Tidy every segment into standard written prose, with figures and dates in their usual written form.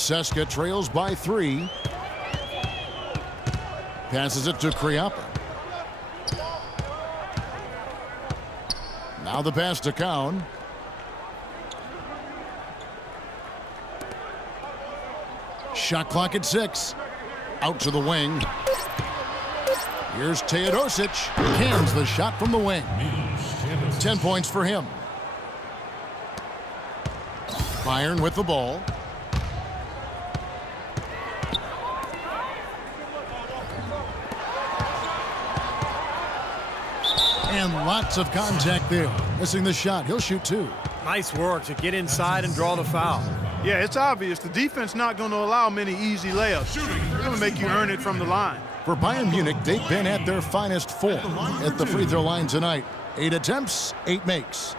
Seska trails by 3. Passes it to Kriapa. Now the pass to Cowan. Shot clock at 6. Out to the wing. Here's Teodosic. Cans the shot from the wing. 10 points for him. Bayern with the ball. And lots of contact there. Missing the shot. He'll shoot 2. Nice work to get inside and draw the foul. Yeah, it's obvious. The defense not going to allow many easy layups. They're going to make you earn it from the line. For Bayern Munich, they've been at their finest form at the free throw line tonight. 8 attempts, 8 makes.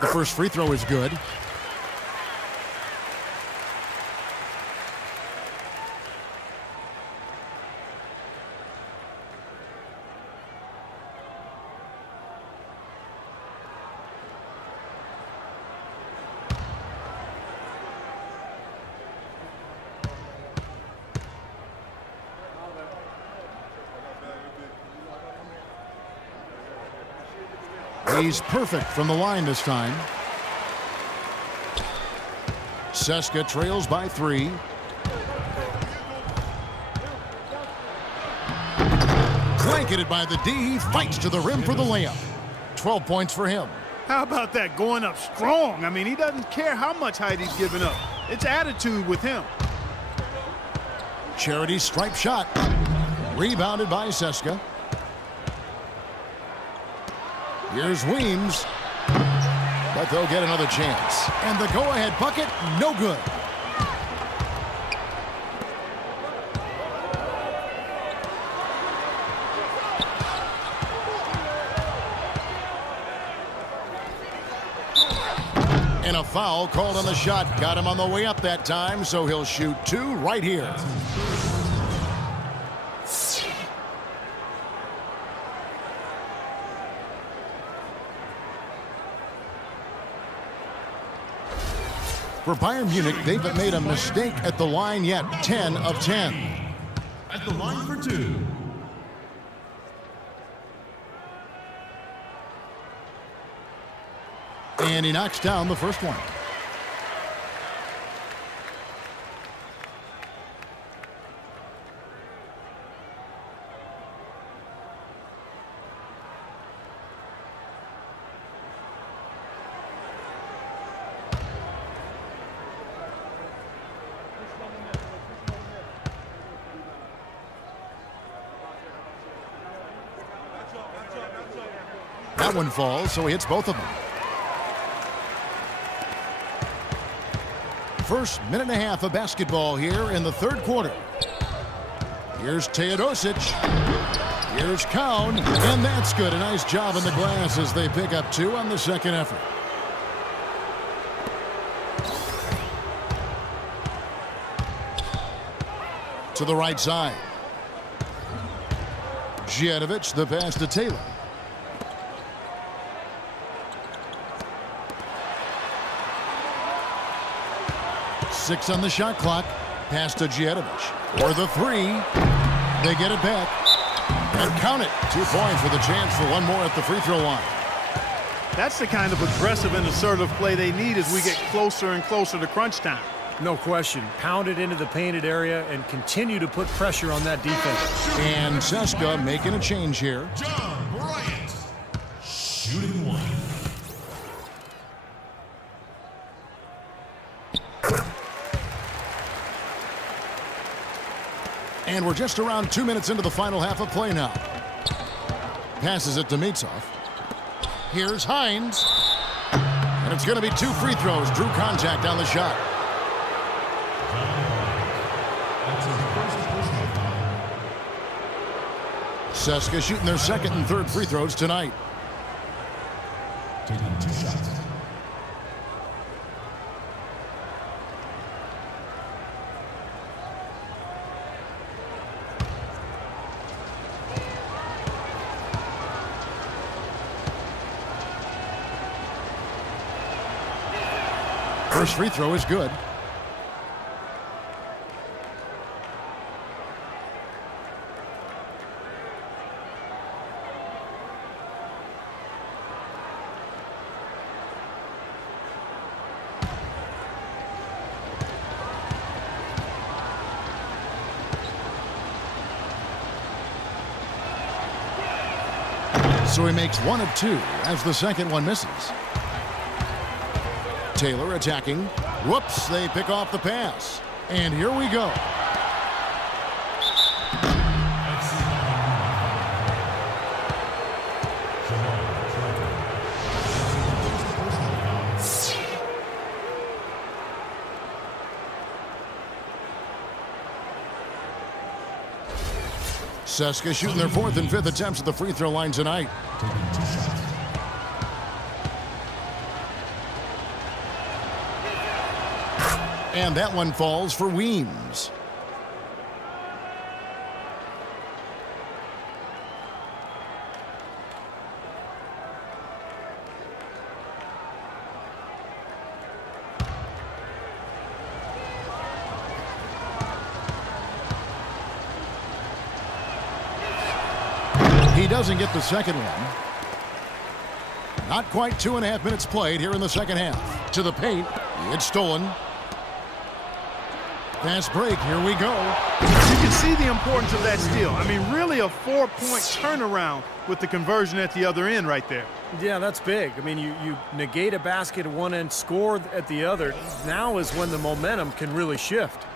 The first free throw is good. He's perfect from the line this time. Seska trails by 3. Blanketed by the D. He fights to the rim for the layup. 12 points for him. How about that, going up strong? I mean, he doesn't care how much height he's giving up. It's attitude with him. Charity stripe shot. Rebounded by Seska. Here's Weems. But they'll get another chance. And the go-ahead bucket, no good. And a foul called on the shot. Got him on the way up that time, so he'll shoot 2 right here. For Bayern Munich, they haven't made a mistake at the line yet. 10 of 10. At the line for 2. And he knocks down the first one. That one falls, so he hits both of them. First minute and a half of basketball here in the third quarter. Here's Teodosic. Here's Cowan. And that's good. A nice job in the glass as they pick up 2 on the second effort. To the right side. Djetovic, the pass to Taylor. 6 on the shot clock. Pass to Djetovic. Or the 3. They get it back. And count it. 2 points with a chance for one more at the free throw line. That's the kind of aggressive and assertive play they need as we get closer and closer to crunch time. No question. Pound it into the painted area and continue to put pressure on that defense. And Seska making a change here. John Bryant, shooting 1. And we're just around 2 minutes into the final half of play now. Passes it to Mitsov. Here's Hines. And it's going to be 2 free throws. Drew contact on the shot. Seska shooting their second and third free throws tonight. Taking 2 shots. First free throw is good. So he makes 1 of 2 as the second one misses. Taylor attacking. Whoops, they pick off the pass. And here we go. Seska shooting their 4th and 5th attempts at the free throw line tonight. And that one falls for Weems. He doesn't get the second one. Not quite 2.5 minutes played here in the second half. To the paint. It's stolen. Fast break. Here we go. You can see the importance of that steal. I mean, really a 4-point turnaround with the conversion at the other end right there. Yeah, that's big. I mean, you negate a basket at one end, score at the other. Now is when the momentum can really shift.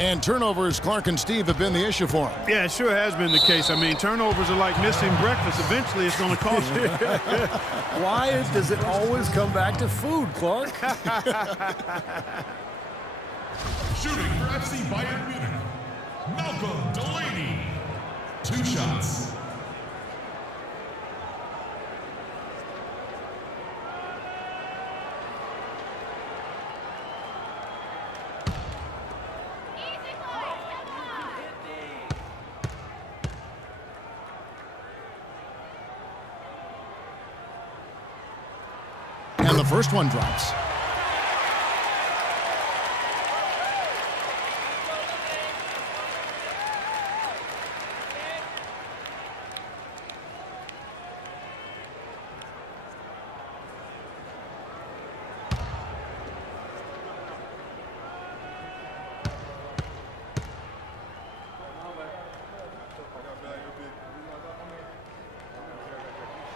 And turnovers, Clark and Steve, have been the issue for him. Yeah, it sure has been the case. I mean, turnovers are like missing breakfast. Eventually, it's going to cost you. Why does it always come back to food, Clark? Shooting for FC Bayern Munich, Malcolm Delaney. 2 shots. And the first one drops.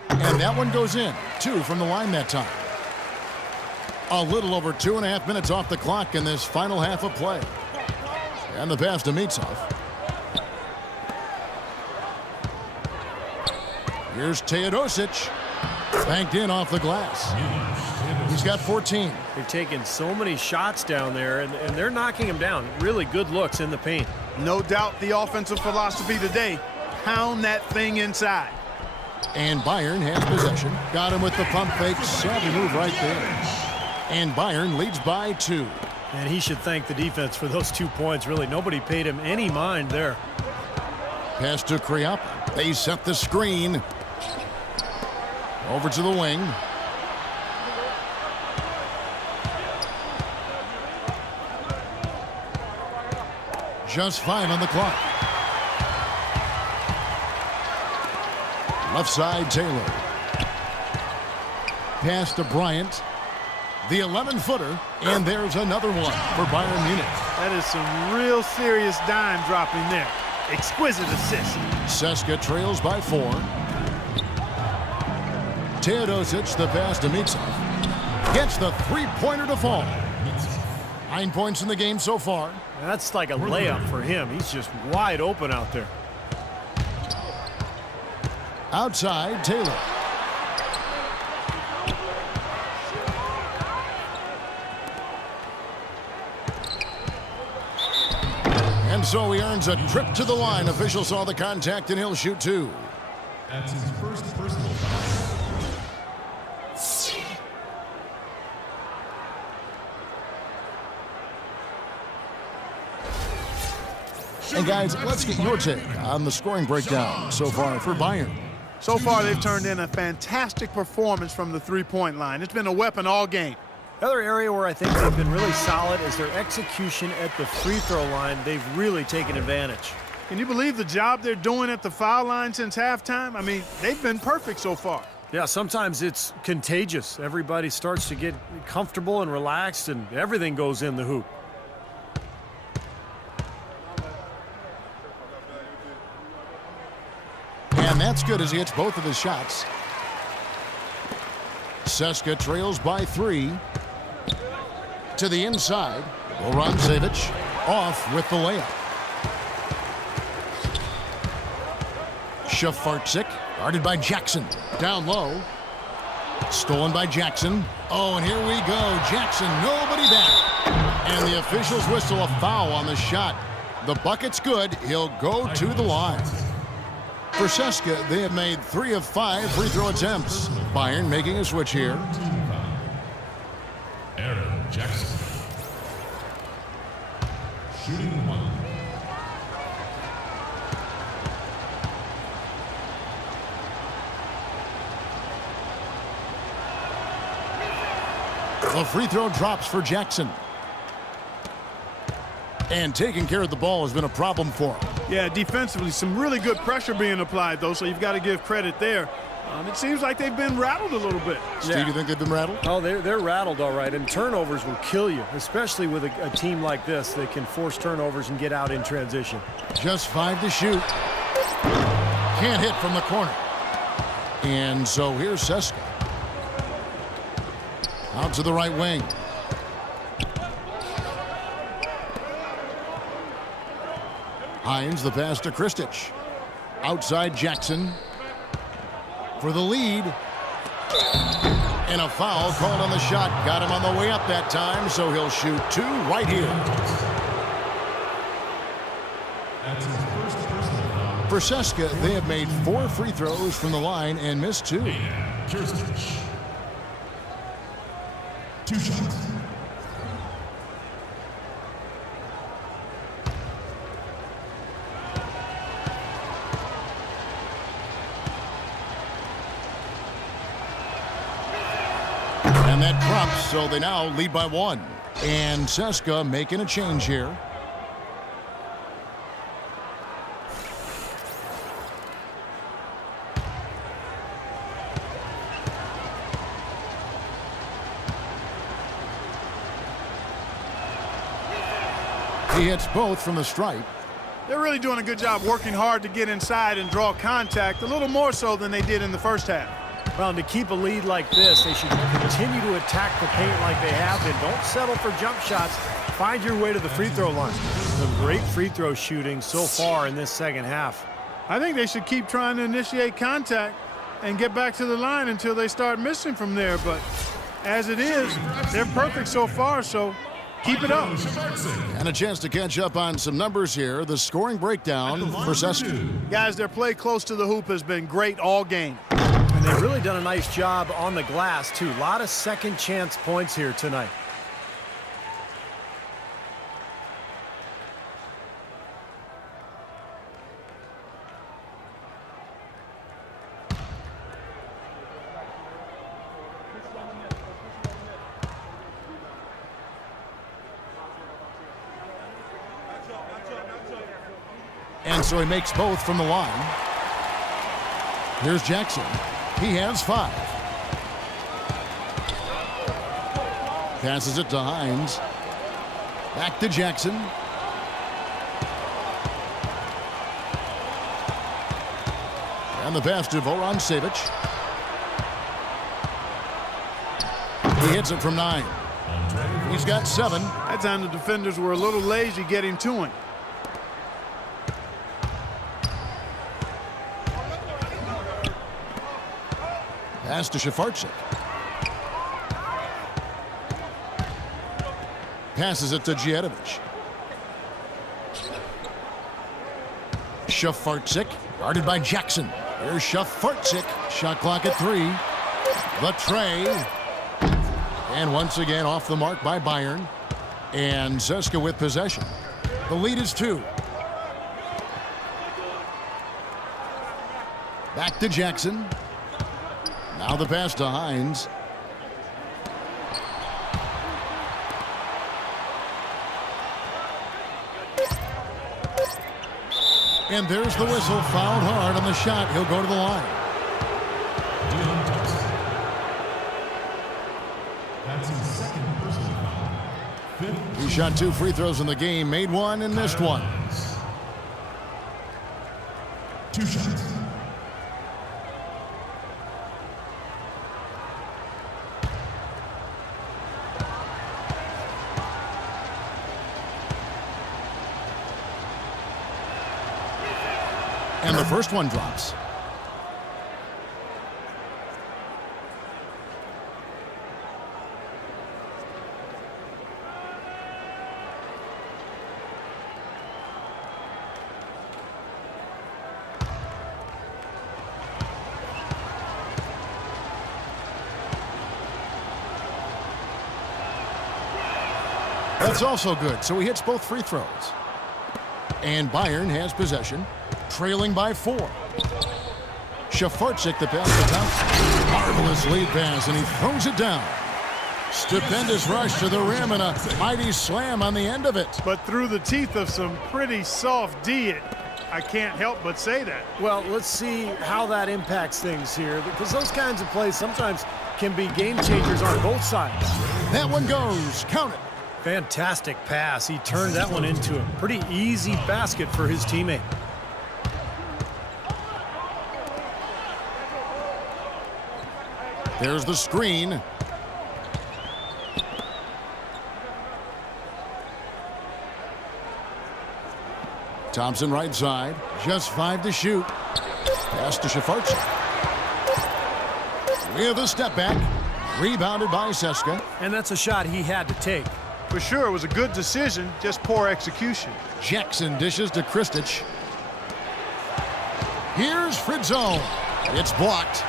And that one goes in. 2 from the line that time. A little over 2.5 minutes off the clock in this final half of play. And the pass to Mitsov. Here's Teodosic. Banked in off the glass. He's got 14. They're taking so many shots down there, and they're knocking him down. Really good looks in the paint. No doubt the offensive philosophy today, pound that thing inside. And Bayern has possession. Got him with the pump fake. Savvy move right there. And Bayern leads by 2. And he should thank the defense for those 2 points. Really, nobody paid him any mind there. Pass to Kriapa. They set the screen. Over to the wing. Just 5 on the clock. Left side, Taylor. Pass to Bryant. The 11-footer, and there's another one for Bayern Munich. That is some real serious dime dropping there. Exquisite assist. Seska trails by 4. Teodosic, the pass to Mitsov. Gets the 3-pointer to fall. 9 points in the game so far. That's like a layup for him. He's just wide open out there. Outside, Taylor. And so he earns a trip to the line. Officials saw the contact, and he'll shoot 2. That's his first personal foul. And guys, let's get your take on the scoring breakdown so far for Bayern. So far, they've turned in a fantastic performance from the 3-point line. It's been a weapon all game. The other area where I think they've been really solid is their execution at the free throw line. They've really taken advantage. Can you believe the job they're doing at the foul line since halftime? I mean, they've been perfect so far. Yeah, sometimes it's contagious. Everybody starts to get comfortable and relaxed, and everything goes in the hoop. And that's good as he hits both of his shots. Seska trails by 3. To the inside. Vorontsevich off with the layup. Shafarczyk guarded by Jackson. Down low. Stolen by Jackson. Oh, and here we go. Jackson, nobody back. And the officials whistle a foul on the shot. The bucket's good. He'll go to the line. For Seska, they have made 3 of 5 free throw attempts. Bayern making a switch here. Aaron Jackson. Shooting 1. The free throw drops for Jackson. And taking care of the ball has been a problem for him. Yeah, defensively, some really good pressure being applied, though, so you've got to give credit there. It seems like they've been rattled a little bit. Steve, you think they've been rattled? Oh, they're rattled all right, and turnovers will kill you, especially with a team like this. They can force turnovers and get out in transition. Just 5 to shoot. Can't hit from the corner. And so here's Seska. Out to the right wing. Hines, the pass to Kristic. Outside Jackson for the lead. And a foul called on the shot. Got him on the way up that time, so he'll shoot 2 right here. That's his first personal foul. For Seska, they have made 4 free throws from the line and missed 2. And Kirstich. 2 shots. And that drops, so they now lead by 1. And Seska making a change here. He hits both from the stripe. They're really doing a good job working hard to get inside and draw contact, a little more so than they did in the first half. Well, and to keep a lead like this, they should continue to attack the paint like they have been. Don't settle for jump shots. Find your way to the free throw line. Some great free throw shooting so far in this second half. I think they should keep trying to initiate contact and get back to the line until they start missing from there. But as it is, they're perfect so far, so keep it up. And a chance to catch up on some numbers here. The scoring breakdown for Seska. Guys, their play close to the hoop has been great all game. And they've really done a nice job on the glass, too. A lot of second chance points here tonight. And so he makes both from the line. Here's Jackson. He has 5. Passes it to Hines. Back to Jackson. And the pass to Vorontsevich. He hits it from 9. He's got 7. That time the defenders were a little lazy getting to him. Pass to Shafarczyk. Passes it to Djetovic. Shafarczyk, guarded by Jackson. Here's Shafarczyk. Shot clock at 3. The tray. And once again off the mark by Bayern. And Seska with possession. The lead is 2. Back to Jackson. Now the pass to Hines. And there's the whistle. Fouled hard on the shot. He'll go to the line. That's his second personal foul. Fifth. He shot 2 free throws in the game, made 1 and missed 1. 2 shots. And the first one drops. That's also good, so he hits both free throws. And Bayern has possession, trailing by 4. Shafarczyk the pass to Thompson. Marvelous lead pass, and he throws it down. Stupendous rush to the rim and a mighty slam on the end of it. But through the teeth of some pretty soft D, I can't help but say that. Well, let's see how that impacts things here, because those kinds of plays sometimes can be game changers on both sides. That one goes. Count it. Fantastic pass. He turned that one into a pretty easy basket for his teammate. There's the screen. Thompson right side. Just 5 to shoot. Pass to Shafarczyk. With a step back. Rebounded by Seska. And that's a shot he had to take. For sure, it was a good decision, just poor execution. Jackson dishes to Kristic. Here's Fritzone. It's blocked.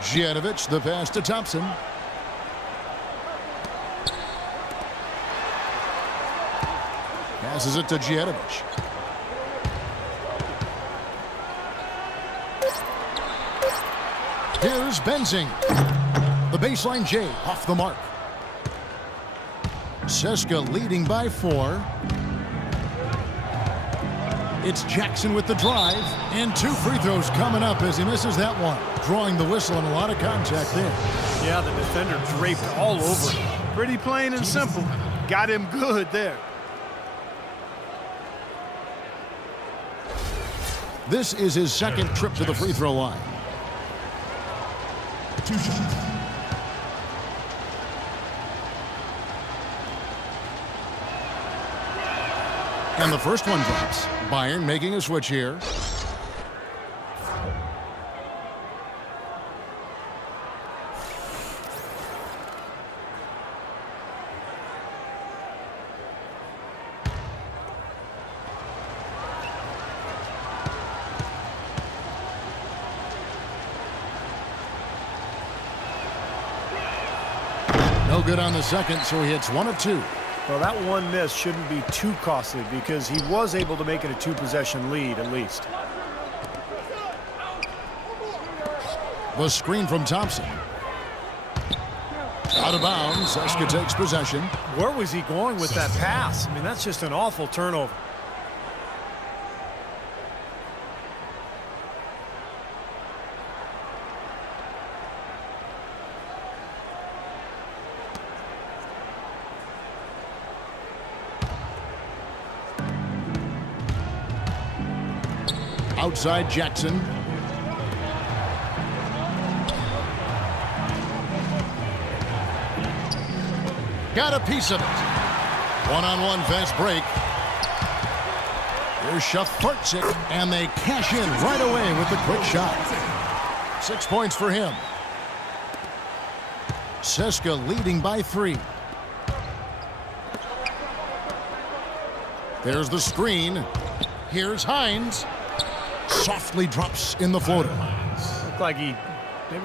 Janovic, the pass to Thompson. Passes it to Janovic. Here's Benzing. The baseline J off the mark. Seska leading by 4. It's Jackson with the drive. And 2 free throws coming up as he misses that one. Drawing the whistle and a lot of contact there. Yeah, the defender draped all over him. Pretty plain and simple. Got him good there. This is his second trip to the free throw line. 2 shots. And the first one drops. Bayern making a switch here. No good on the second, so he hits 1 of 2. Well, that one miss shouldn't be too costly because he was able to make it a 2-possession lead at least. The screen from Thompson. Out of bounds. Seska takes possession. Where was he going with that pass? I mean, that's just an awful turnover. Outside Jackson. Got a piece of it. One-on-one fast break. Here's Shafarczyk, and they cash in right away with the quick shot. 6 points for him. Seska leading by 3. There's the screen. Here's Hines. Softly drops in the floater. Looked like he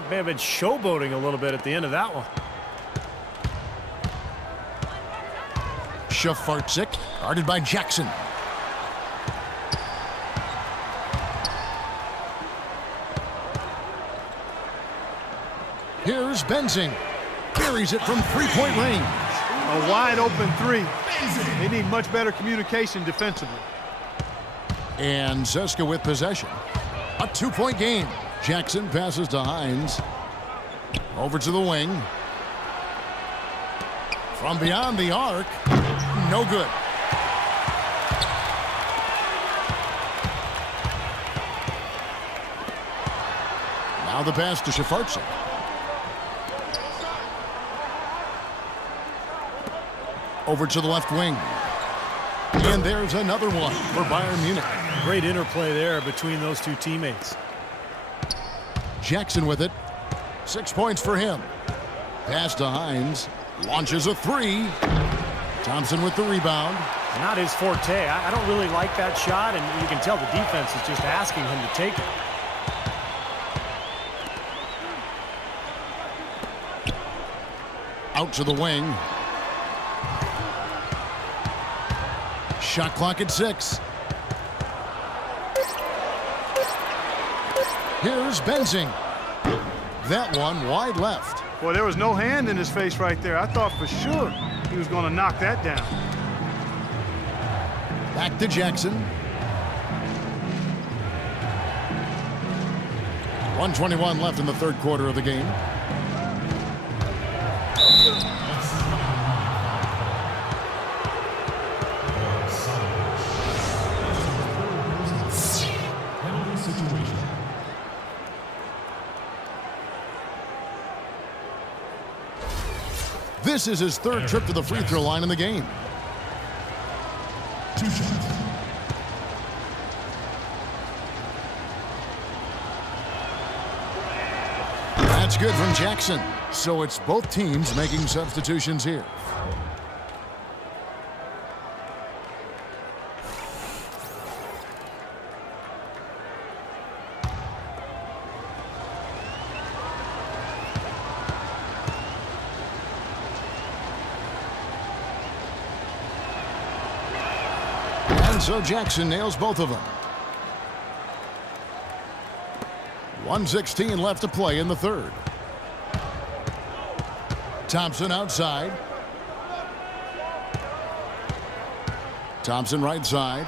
may have been showboating a little bit at the end of that one. Shafarczyk, guarded by Jackson. Here's Benzing. Carries it from 3-point range. A wide open three. They need much better communication defensively. And Seska with possession. A 2-point game. Jackson passes to Hines. Over to the wing. From beyond the arc. No good. Now the pass to Schwartz. Over to the left wing. And there's another one for Bayern Munich. Great interplay there between those two teammates. Jackson with it. 6 points for him. Pass to Hines. Launches a three. Thompson with the rebound. Not his forte. I don't really like that shot, and you can tell the defense is just asking him to take it. Out to the wing. Shot clock at 6. Here's Benzing. That one wide left. Boy, there was no hand in his face right there. I thought for sure he was going to knock that down. Back to Jackson. 1:21 left in the third quarter of the game. This is his third trip to the free throw line in the game. 2 shots. That's good from Jackson. So it's both teams making substitutions here. So Jackson nails both of them. 1:16 left to play in the third. Thompson outside. Thompson right side.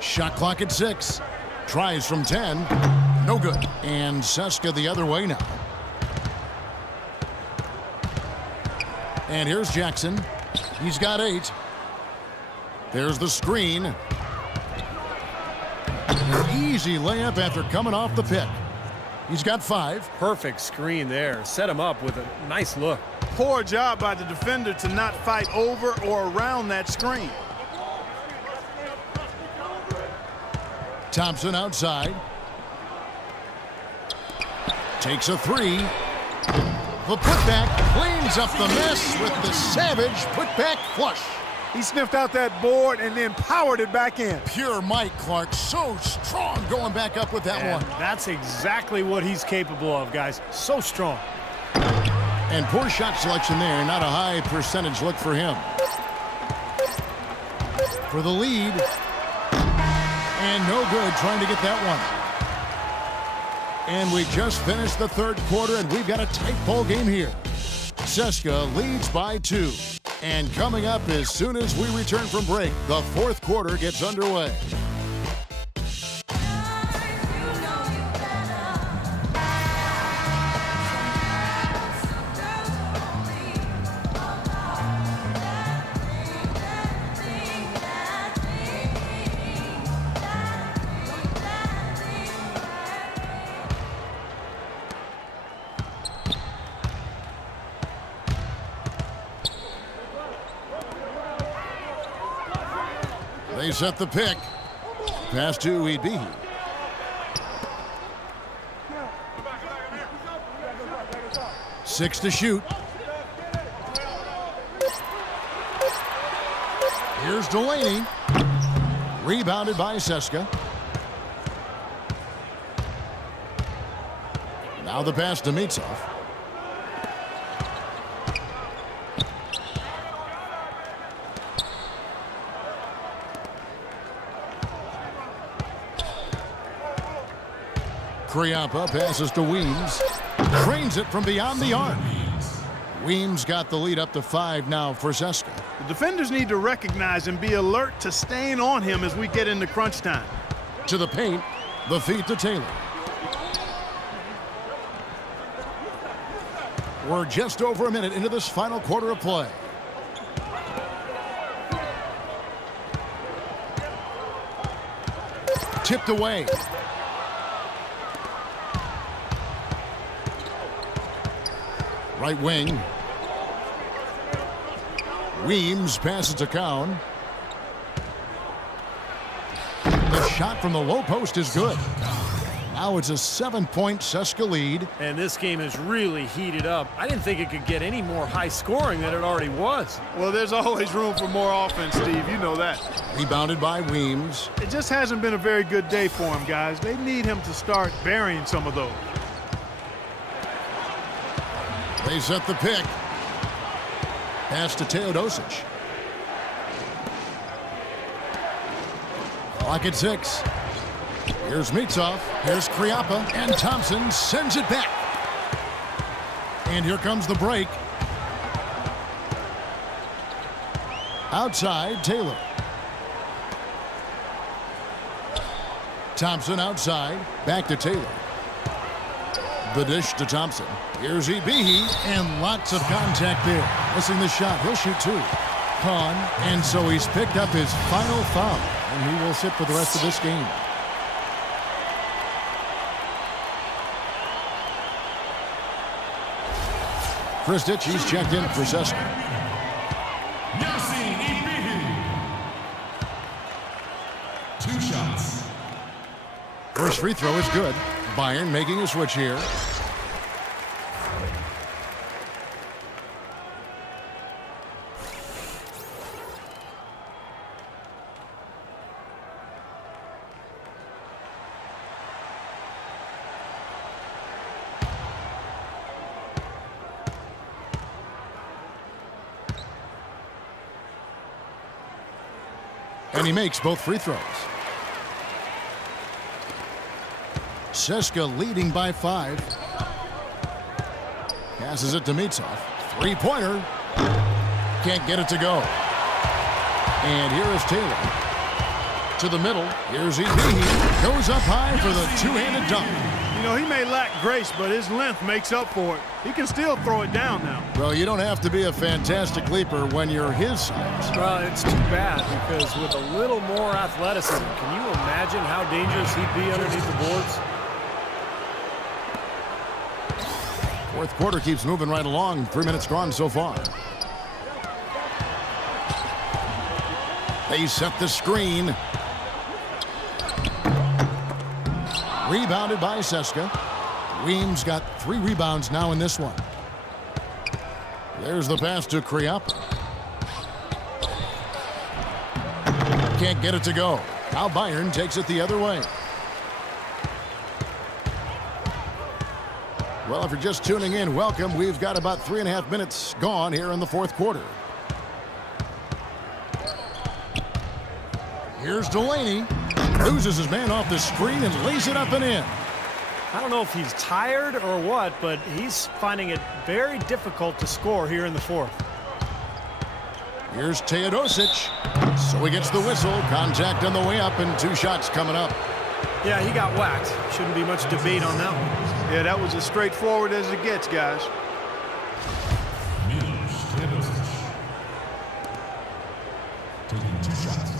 Shot clock at 6. Tries from 10. No good. And Seska the other way now. And here's Jackson. He's got 8. There's the screen. An easy layup after coming off the pick. He's got 5. Perfect screen there. Set him up with a nice look. Poor job by the defender to not fight over or around that screen. Thompson outside. Takes a 3. The putback cleans up the mess with the savage putback flush. He sniffed out that board and then powered it back in. Pure Mike Clark, so strong going back up with that one. That's exactly what he's capable of, guys. So strong. And poor shot selection there. Not a high percentage look for him. For the lead. And no good trying to get that one. And we just finished the third quarter, and we've got a tight ball game here. Seska leads by 2. And coming up as soon as we return from break, the fourth quarter gets underway. They set the pick. Pass to Ibe. Six to shoot. Here's Delaney. Rebounded by Seska. Now the pass to Mitsov. Kriapa passes to Weems. Trains it from beyond the arc. Weems got the lead up to 5 now for Zeska. The defenders need to recognize and be alert to staying on him as we get into crunch time. To the paint, the feed to Taylor. We're just over a minute into this final quarter of play. Tipped away. Right wing. Weems passes to Cowan. The shot from the low post is good. Now it's a 7-point Zeska lead. And this game is really heated up. I didn't think it could get any more high scoring than it already was. Well, there's always room for more offense, Steve. You know that. Rebounded by Weems. It just hasn't been a very good day for him, guys. They need him to start burying some of those. They set the pick. Pass to Teodosic. Clock at 6. Here's Mitsov. Here's Kriapa. And Thompson sends it back. And here comes the break. Outside, Taylor. Thompson outside. Back to Taylor. The dish to Thompson. Here's Ibihi, and lots of contact there. Missing the shot. He'll shoot 2. Kahn, and so he's picked up his final foul, and he will sit for the rest of this game. Chris Ditchy's checked in for Zeska. Ibihi. 2 shots. First free throw is good. Bayern making a switch here. And he makes both free throws. Zeska leading by 5. Passes it to Mitsov. 3-pointer. Can't get it to go. And here is Taylor. To the middle. Here's Ibihi. Goes up high for the two-handed dunk. You know, he may lack grace, but his length makes up for it. He can still throw it down now. Well, you don't have to be a fantastic leaper when you're his size. Well, it's too bad because with a little more athleticism, can you imagine how dangerous he'd be underneath the boards? Fourth quarter keeps moving right along. 3 minutes gone so far. They set the screen. Rebounded by Zeska. Weems got 3 rebounds now in this one. There's the pass to Kriapa. Can't get it to go. Now Bayern takes it the other way. Well, if you're just tuning in, welcome. We've got about 3.5 minutes gone here in the fourth quarter. Here's Delaney. Loses his man off the screen and lays it up and in. I don't know if he's tired or what, but he's finding it very difficult to score here in the fourth. Here's Teodosic. So he gets the whistle. Contact on the way up and 2 shots coming up. Yeah, he got whacked. Shouldn't be much debate on that one. Yeah, that was as straightforward as it gets, guys. Taking 2 shots.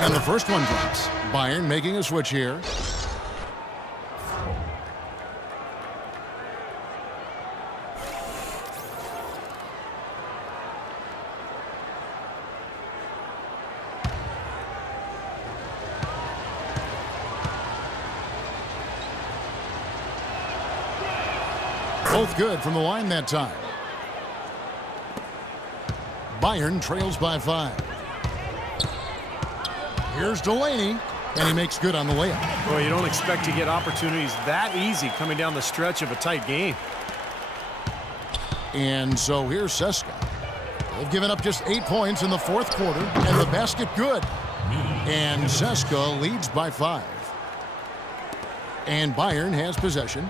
And the first one drops. Bayern making a switch here. Both good from the line that time. Bayern trails by 5. Here's Delaney. And he makes good on the layup. Well, you don't expect to get opportunities that easy coming down the stretch of a tight game. And so here's Seska. They've given up just 8 points in the fourth quarter, and the basket good. And Seska leads by 5. And Bayern has possession.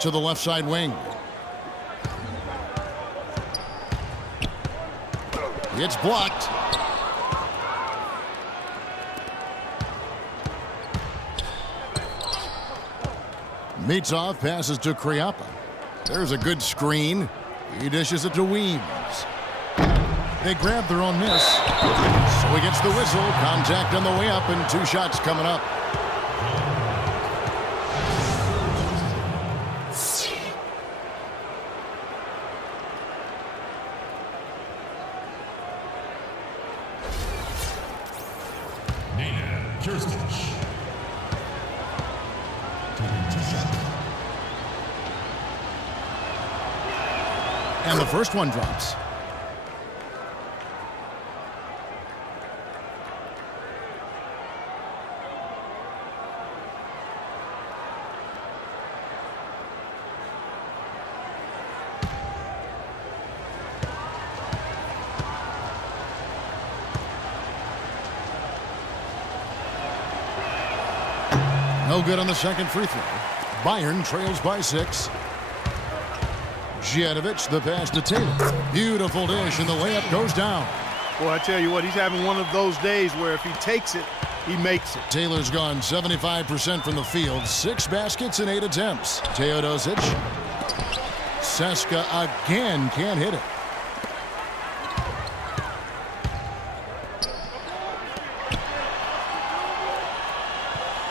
To the left side wing. It's blocked. Mitsov passes to Kriapa. There's a good screen. He dishes it to Weems. They grab their own miss. So he gets the whistle. Contact on the way up and 2 shots coming up. And the first one drops. No good on the second free throw. Bayern trails by 6. Jetovic, the pass to Taylor. Beautiful dish, and the layup goes down. Boy, I tell you what, he's having one of those days where if he takes it, he makes it. Taylor's gone 75% from the field. 6 baskets and 8 attempts. Teodosic. Seska again can't hit it.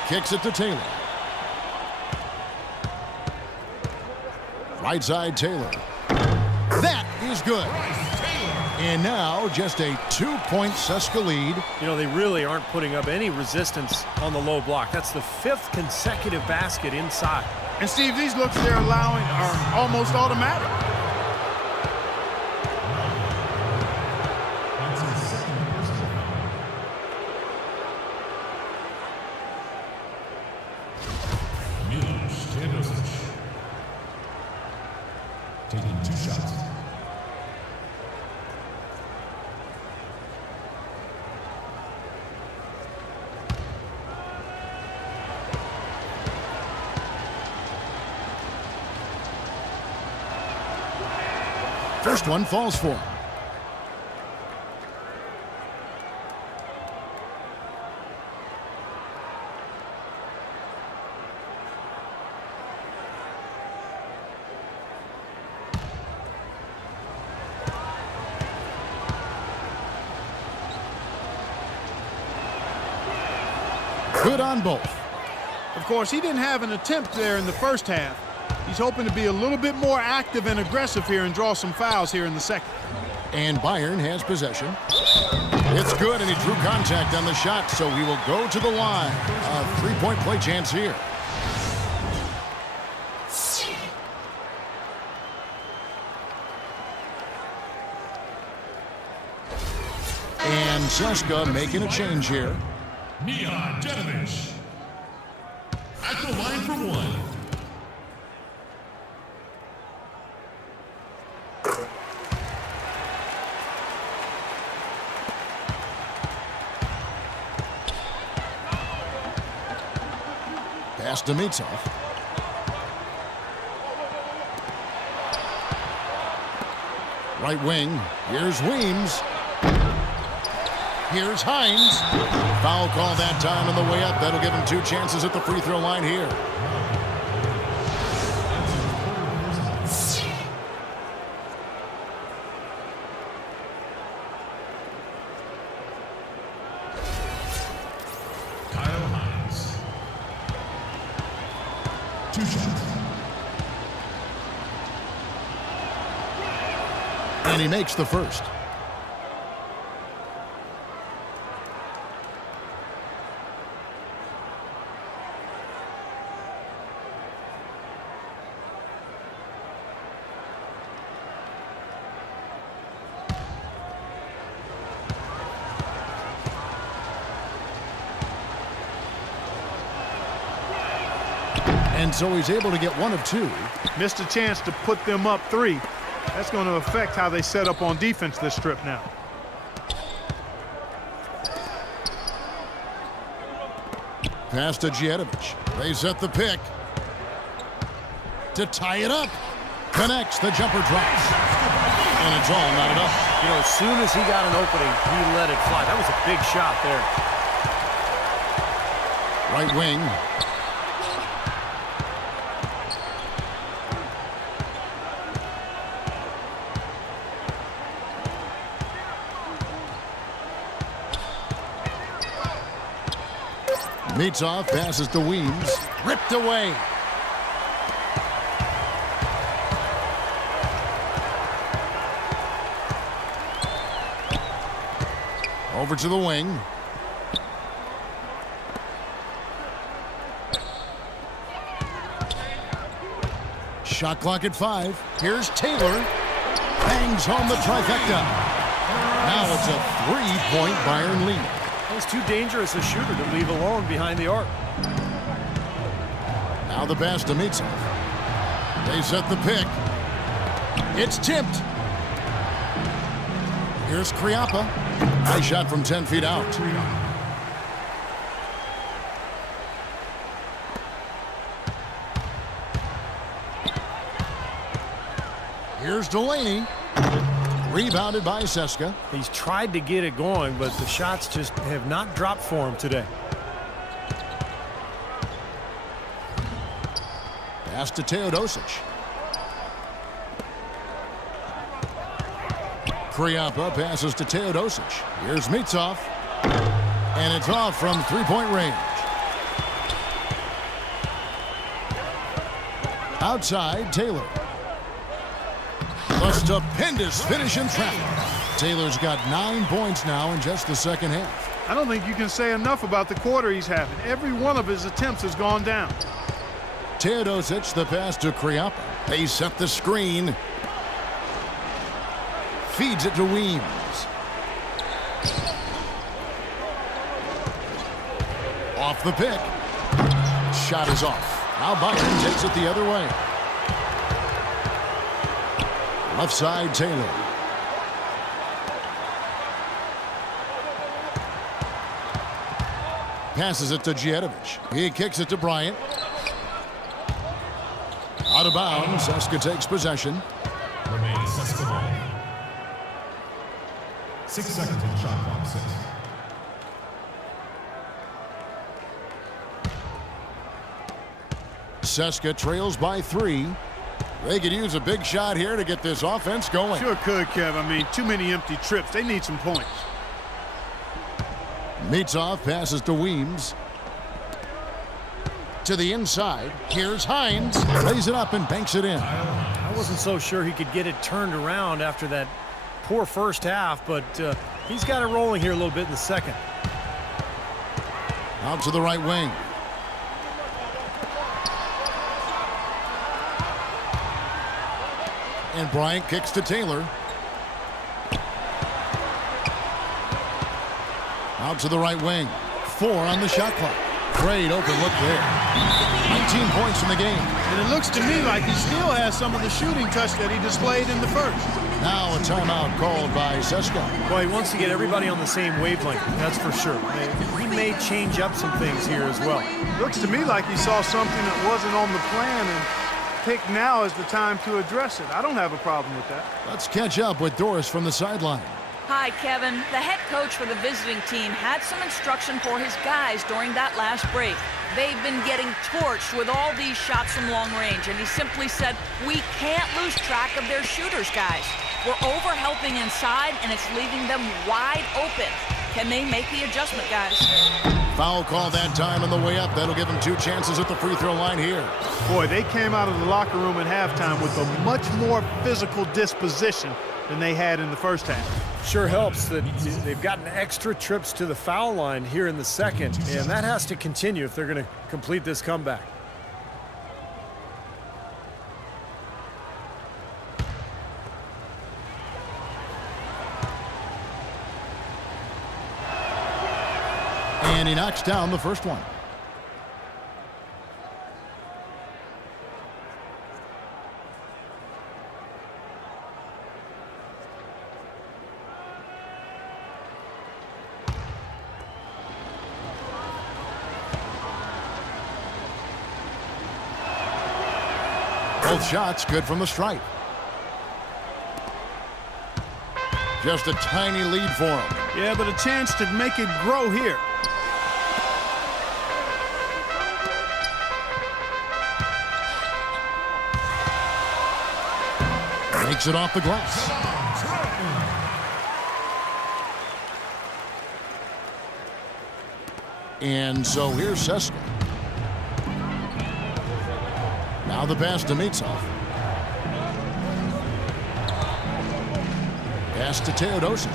Kicks it to Taylor. Right side Taylor. That is good. And now just a 2-point Seska lead. You know, they really aren't putting up any resistance on the low block. That's the 5th consecutive basket inside. And Steve, these looks they're allowing are almost automatic. Taking 2 shots. First one falls for him. Good on both. Of course, he didn't have an attempt there in the first half. He's hoping to be a little bit more active and aggressive here and draw some fouls here in the second. And Bayern has possession. It's good, and he drew contact on the shot, so he will go to the line. A 3-point play chance here. And Seska making a change here. Neon Jetovic at the line for 1. Pass to Mitsov. Right wing. Here's Weems. Here's Hines. Foul call that time on the way up. That'll give him 2 chances at the free throw line here. Kyle Hines. 2 shots. And he makes the first. And so he's able to get one of two. Missed a chance to put them up 3. That's going to affect how they set up on defense this trip now. Pass to Djetovic. They set the pick. To tie it up. Connects. The jumper drops. And it's all knotted up. You know, as soon as he got an opening, he let it fly. That was a big shot there. Right wing. Mitov passes to Weems. Ripped away. Over to the wing. Shot clock at 5. Here's Taylor. Bangs home the trifecta. Now it's a 3-point Bayern lead. He's too dangerous a shooter to leave alone behind the arc. Now the pass to Mitov. They set the pick. It's tipped. Here's Kriapa. Nice shot from 10 feet out. Here's Delaney. Rebounded by Seska. He's tried to get it going, but the shots just have not dropped for him today. Pass to Teodosic. Kriapa passes to Teodosic. Here's Mitov. And it's off from three-point range. Outside, Taylor. A stupendous finish in traffic. Taylor's got 9 points now in just the second half. I don't think you can say enough about the quarter he's having. Every one of his attempts has gone down. Teodosic, the pass to Kriapa. They set the screen. Feeds it to Weems. Off the pick. Shot is off. Now Bayern takes it the other way. Left side, Taylor. Passes it to Djetovic. He kicks it to Bryant. Out of bounds. Seska takes possession. Remains Seska ball. 6 seconds on shot clock. 6. Seska trails by 3. They could use a big shot here to get this offense going. Sure could, Kev. I mean, too many empty trips. They need some points. Mitov passes to Weems. To the inside. Here's Hines. Lays it up and banks it in. I wasn't so sure he could get it turned around after that poor first half, but he's got it rolling here a little bit in the second. Out to the right wing. And Bryant kicks to Taylor. Out to the right wing. 4 on the shot clock. Great open look there. 19 points in the game. And it looks to me like he still has some of the shooting touch that he displayed in the first. Now a timeout called by Seska. Well, he wants to get everybody on the same wavelength, that's for sure. He may change up some things here as well. Looks to me like he saw something that wasn't on the plan and picked now is the time to address it. I don't have a problem with that. Let's catch up with Doris from the sideline. Hi, Kevin. The head coach for the visiting team had some instruction for his guys during that last break. They've been getting torched with all these shots from long range, and he simply said, we can't lose track of their shooters, guys. We're over-helping inside, and it's leaving them wide open. Can they make the adjustment, guys? Foul call that time on the way up. That'll give them 2 chances at the free throw line here. Boy, they came out of the locker room at halftime with a much more physical disposition than they had in the first half. Sure helps that they've gotten extra trips to the foul line here in the second, and that has to continue if they're going to complete this comeback. And he knocks down the first one. Both shots good from the stripe. Just a tiny lead for him. Yeah, but a chance to make it grow here. Makes it off the glass. And so here's Seska. Now the pass to Mitsov. Pass to Teodosic.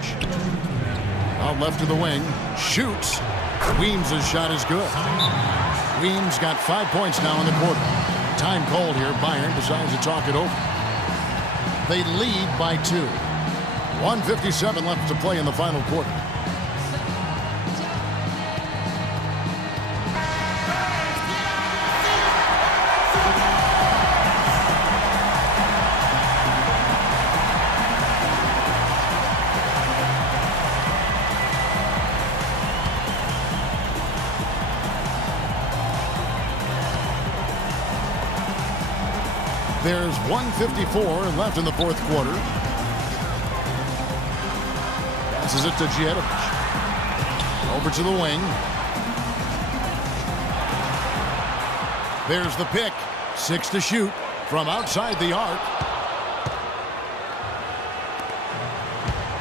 Out left of the wing. Shoots. Weems' shot is good. Weems got 5 points now in the quarter. Time called here. Bayern decides to talk it over. They lead by 2. 1:57 left to play in the final quarter. There's 1:54 left in the fourth quarter. Passes it to Djedovic. Over to the wing. There's the pick. 6 to shoot from outside the arc.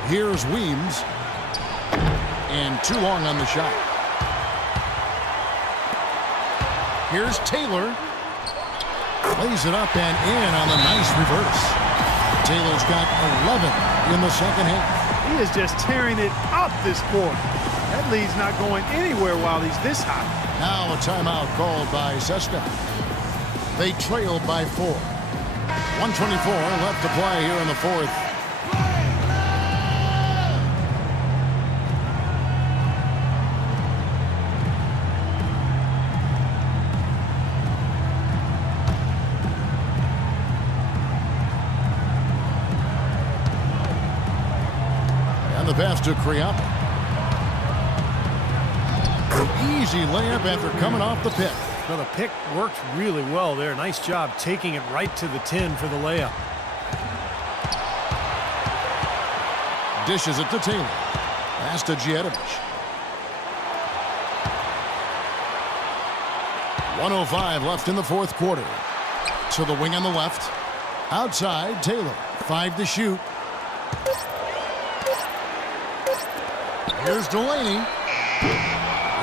Here's Weems. And too long on the shot. Here's Taylor. Plays it up and in on a nice reverse. Taylor's got 11 in the second half. He is just tearing it up this quarter. That lead's not going anywhere while he's this hot. Now a timeout called by Seska. They trailed by 4. 1:24 left to play here in the fourth. The pass to Kriapa. An easy layup after coming off the pick. Well, the pick worked really well there. Nice job taking it right to the 10 for the layup. Dishes it to Taylor. Pass to Djedovic. 1:05 left in the fourth quarter. To the wing on the left. Outside, Taylor. 5 to shoot. Here's Delaney.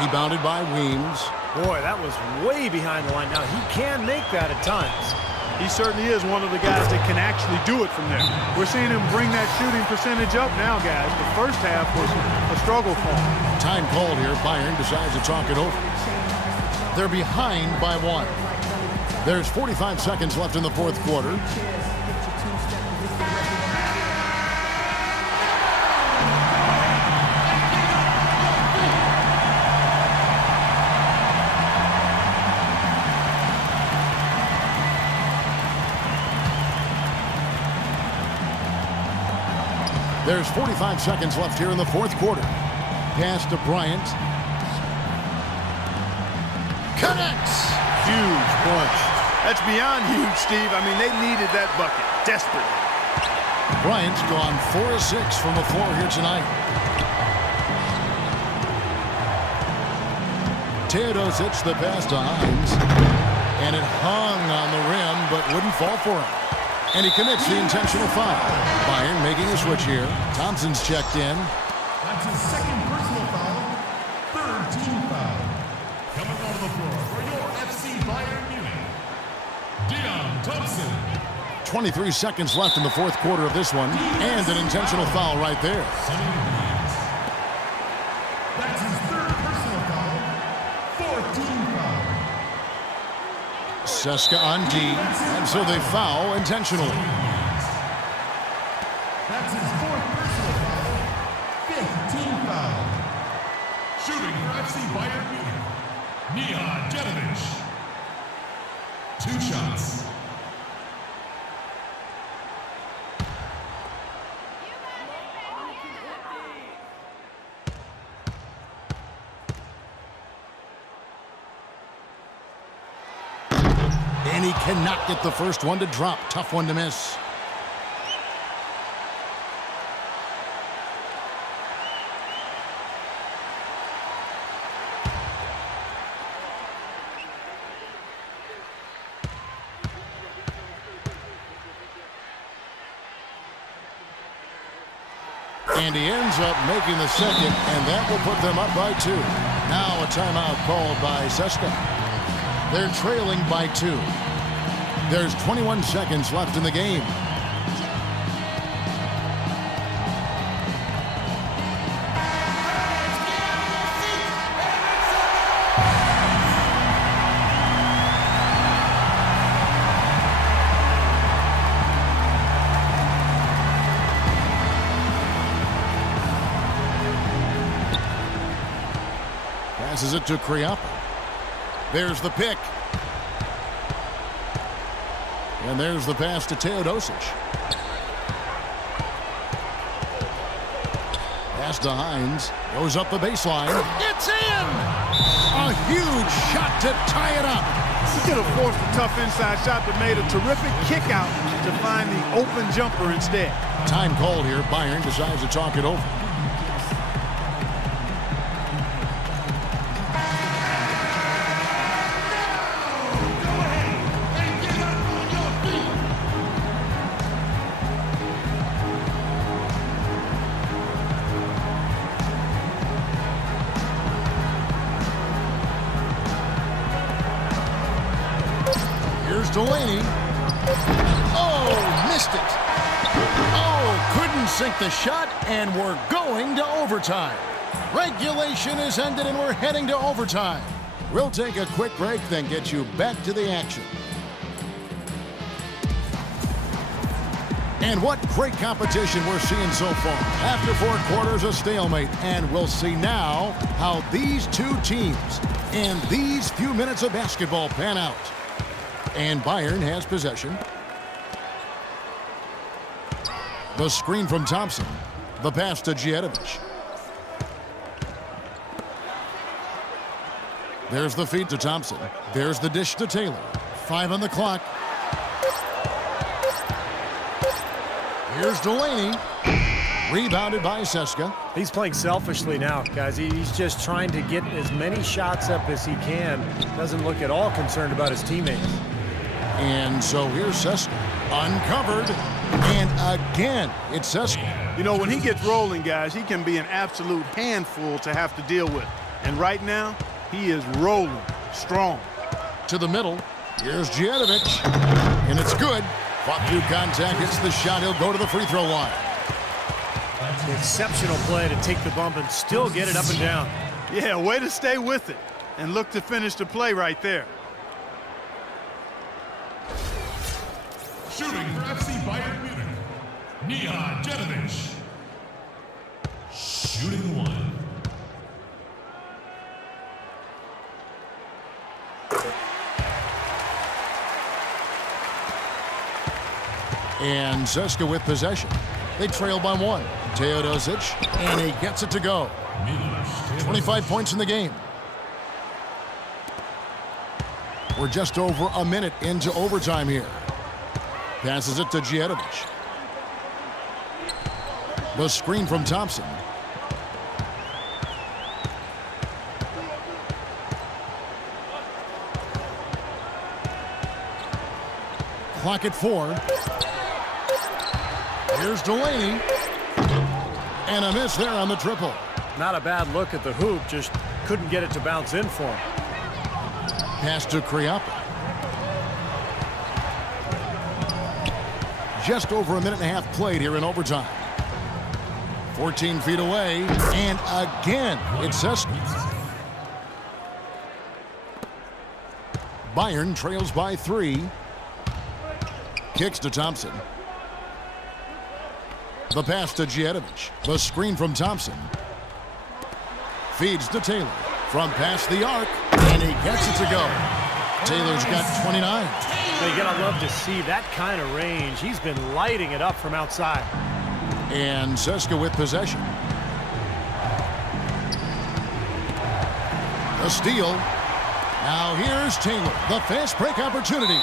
Rebounded by Weems. Boy, that was way behind the line. Now, he can make that at times. He certainly is one of the guys that can actually do it from there. We're seeing him bring that shooting percentage up now, guys. The first half was a struggle for him. Time called here. Bayern decides to talk it over. They're behind by 1. There's 45 seconds left in the fourth quarter. There's 45 seconds left here in the fourth quarter. Pass to Bryant. Connects. Huge punch. That's beyond huge, Steve. I mean, they needed that bucket desperately. Bryant's gone 4 of 6 from the floor here tonight. Teodosic, the pass to Hines. And it hung on the rim, but wouldn't fall for him. And he commits the intentional foul. Bayern making a switch here. Thompson's checked in. That's his second personal foul. Third team foul. Coming onto the floor for your FC Bayern Munich, Thompson. 23 seconds left in the fourth quarter of this one. And an intentional foul right there. That's his third personal foul. Fourth team foul. Seska on D, and so they foul intentionally. That's his fourth personal foul. Fifth team foul. Shooting for FC Bayern Munich, Djedovic. 2 shots. And he cannot get the first one to drop. Tough one to miss. And he ends up making the second, and that will put them up by 2. Now a timeout called by Seska. They're trailing by 2. There's 21 seconds left in the game. Passes it to Kriapa. There's the pick. And there's the pass to Teodosic. Pass to Hines. Goes up the baseline. It's in! A huge shot to tie it up. He could have forced a tough inside shot but made a terrific kick out to find the open jumper instead. Time called here. Bayern decides to talk it over. Delaney. Oh, missed it. Oh, couldn't sink the shot, and we're going to overtime. Regulation is ended, and we're heading to overtime. We'll take a quick break, then get you back to the action. And what great competition we're seeing so far. After 4 quarters, a stalemate, and we'll see now how these two teams and these few minutes of basketball pan out. And Bayern has possession. The screen from Thompson. The pass to Djetovic. There's the feed to Thompson. There's the dish to Taylor. 5 on the clock. Here's Delaney. Rebounded by Seska. He's playing selfishly now, guys. He's just trying to get as many shots up as he can. Doesn't look at all concerned about his teammates. And so here's Seska, uncovered, and again, it's Seska. You know, when he gets rolling, guys, he can be an absolute handful to have to deal with. And right now, he is rolling strong. To the middle, here's Djetovic, and it's good. Fought through contact, hits the shot, he'll go to the free throw line. An exceptional play to take the bump and still get it up and down. Yeah, way to stay with it and look to finish the play right there. Shooting for FC Bayern Munich, Neon Djetovic. Shooting 1. And Seska with possession. They trail by 1. Teodosic, and he gets it to go. 25 points in the game. We're just over a minute into overtime here. Passes it to Djetovic. The screen from Thompson. Clock at 4. Here's Delaney. And a miss there on the triple. Not a bad look at the hoop, just couldn't get it to bounce in for him. Pass to Kriapa. Just over a minute and a half played here in overtime. 14 feet away, and again, it's Seska. Bayern trails by 3. Kicks to Thompson. The pass to Djetovic. The screen from Thompson. Feeds to Taylor. From past the arc, and he gets it to go. Taylor's got 29. You gotta love to see that kind of range. He's been lighting it up from outside. And Seska with possession. The steal. Now here's Taylor. The fast break opportunity.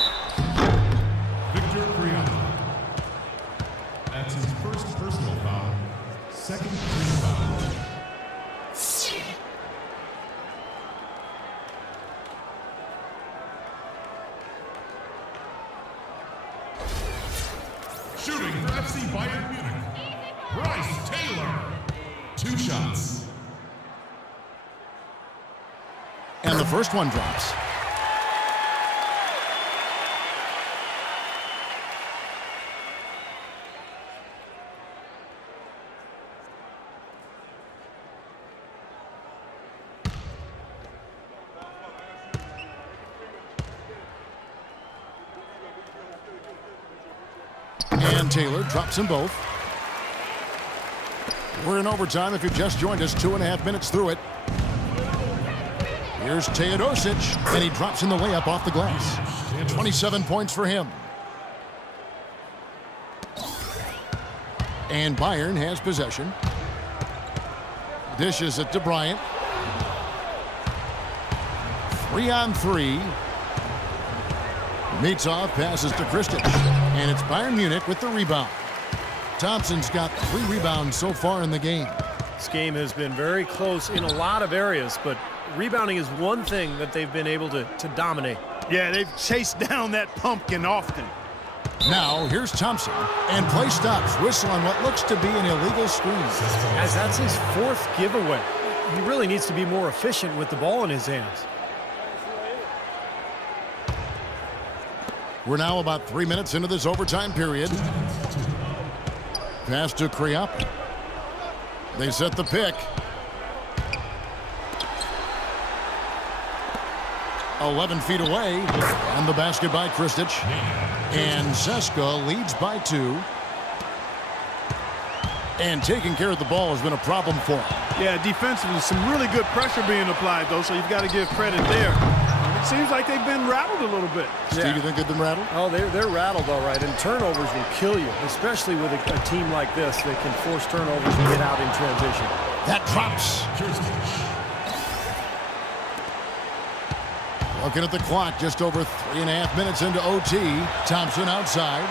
Second team foul. Shooting for FC Bayern Munich, Bryce Taylor. 2 shots. And the first one drops. And Taylor drops them both. We're in overtime if you've just joined us, 2.5 minutes through it. Here's Teodosic, and he drops in the layup off the glass. 27 points for him. And Bayern has possession. Dishes it to Bryant. 3-on-3. Mitsov passes to Kristic. And it's Bayern Munich with the rebound. Thompson's got 3 rebounds so far in the game. This game has been very close in a lot of areas, but rebounding is one thing that they've been able to dominate. Yeah, they've chased down that pumpkin often. Now, here's Thompson. And play stops. Whistle on what looks to be an illegal screen. As that's his 4th giveaway. He really needs to be more efficient with the ball in his hands. We're now about 3 minutes into this overtime period. Pass to Kriop. They set the pick. 11 feet away. And the basket by Kristic. And Seska leads by 2. And taking care of the ball has been a problem for him. Yeah, defensively, some really good pressure being applied, though, so you've got to give credit there. It seems like they've been rattled a little bit. Steve, you think they've been rattled? Oh, they're rattled all right, and turnovers will kill you, especially with a team like this that can force turnovers and get out in transition. That drops. Looking at the clock, just over 3.5 minutes into OT. Thompson outside.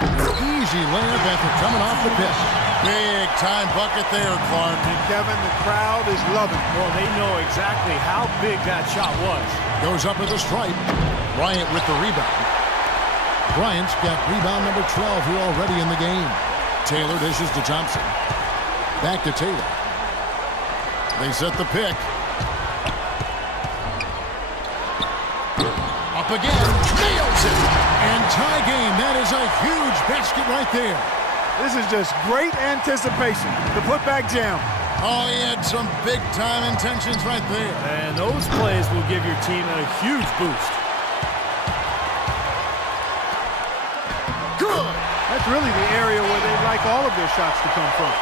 Easy layup after coming off the pitch. Big time bucket there, Clark. And Kevin, the crowd is loving it. Well, they know exactly how big that shot was. Goes up with a stripe. Bryant with the rebound. Bryant's got rebound number 12 here already in the game. Taylor dishes to Thompson. Back to Taylor. They set the pick. Up again. Nails it. And tie game. That is a huge basket right there. This is just great anticipation. The putback jam. Oh, he had some big-time intentions right there. And those plays will give your team a huge boost. Good. That's really the area where they'd like all of their shots to come from.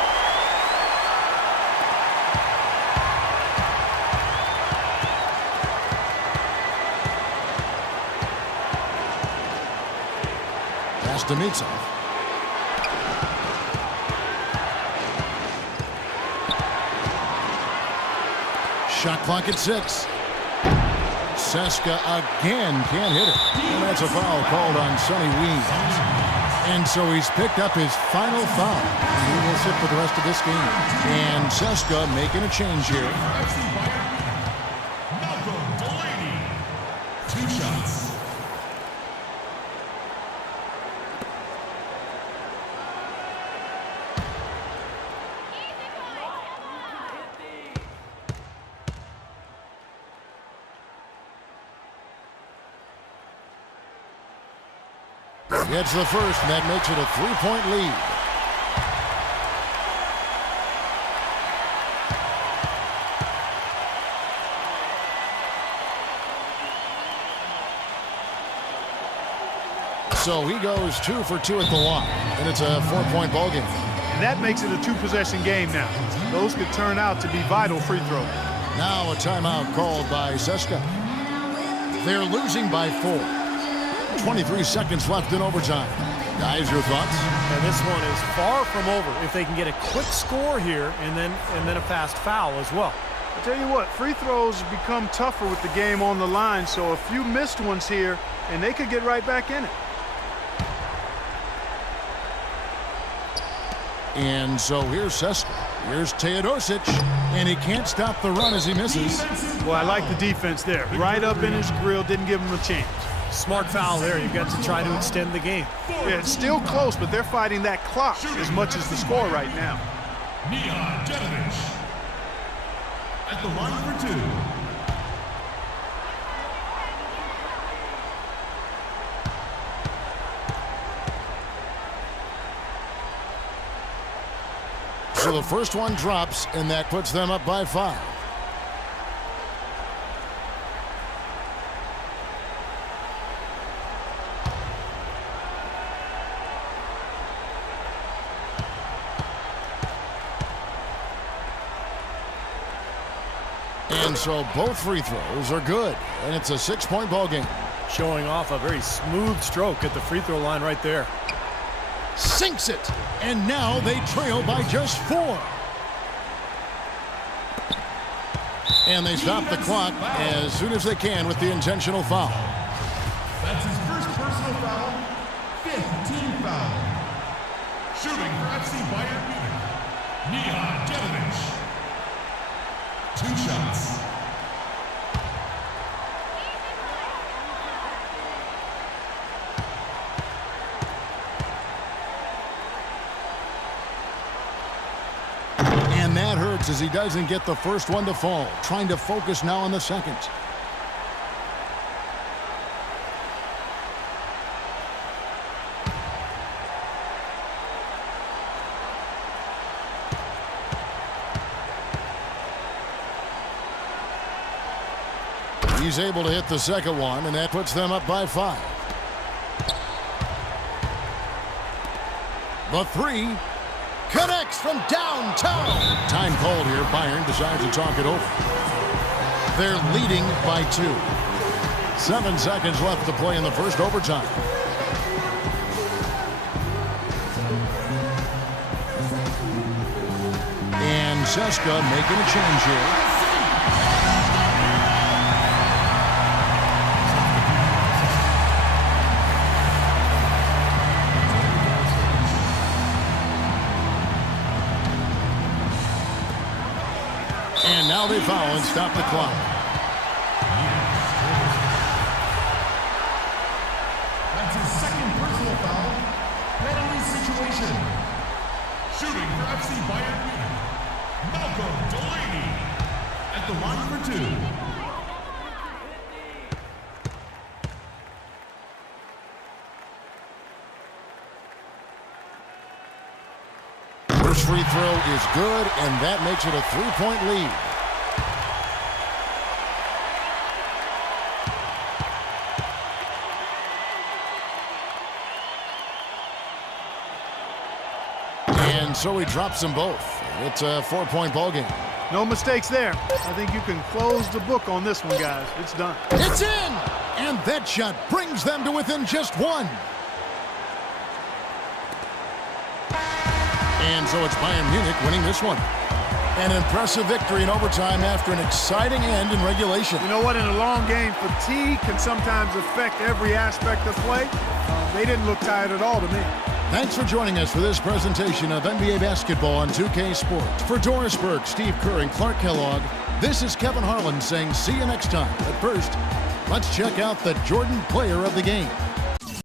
Pass to Mitsov. Shot clock at 6. Seska again can't hit it. And that's a foul called on Sonny Weems. And so he's picked up his final foul. And he will sit for the rest of this game. And Seska making a change here. Malcolm Delaney. 2 shots. Gets the first, and that makes it a 3-point lead. So he goes 2 for 2 at the line, and it's a 4-point ball game. And that makes it a 2-possession game now. Those could turn out to be vital free throws. Now a timeout called by Seska. They're losing by 4. 23 seconds left in overtime. Guys, your thoughts? And this one is far from over. If they can get a quick score here and then a fast foul as well. I tell you what, free throws become tougher with the game on the line, so a few missed ones here, and they could get right back in it. And so here's Seska. Here's Teodosic. And he can't stop the run as he misses. Well, I like the defense there. Right up in his grill, didn't give him a chance. Smart foul there. You've got to try to extend the game. Yeah, it's still close, but they're fighting that clock as much as the score right now. Neon Jetovic at the line for 2. So the first one drops, and that puts them up by 5. And so both free throws are good, and it's a 6-point ball game. Showing off a very smooth stroke at the free throw line right there. Sinks it, and now they trail by just 4. And they stop the clock as soon as they can with the intentional foul. That's his first personal foul, 5th team foul. Shooting for FC Bayern Munich, Neon Jetovic. 2 shots. And that hurts as he doesn't get the first one to fall. Trying to focus now on the second. He's able to hit the second one, and that puts them up by 5. The 3 connects from downtown. Time called here. Bayern decides to talk it over. They're leading by 2. 7 seconds left to play in the first overtime. And Seska making a change here. And now they foul and stop the clock. That's his second personal foul. Penalty situation. Shooting for FC Bayern Munich, Malcolm Delaney at the line for 2. First free throw is good, and that makes it a 3-point lead. And so he drops them both. It's a 4-point ball game. No mistakes there. I think you can close the book on this one, guys. It's done. It's in! And that shot brings them to within just 1. And so it's Bayern Munich winning this one. An impressive victory in overtime after an exciting end in regulation. You know what? In a long game, fatigue can sometimes affect every aspect of play. They didn't look tired at all to me. Thanks for joining us for this presentation of NBA basketball on 2K Sports. For Doris Burke, Steve Kerr, and Clark Kellogg, this is Kevin Harlan saying see you next time. But first, let's check out the Jordan Player of the Game.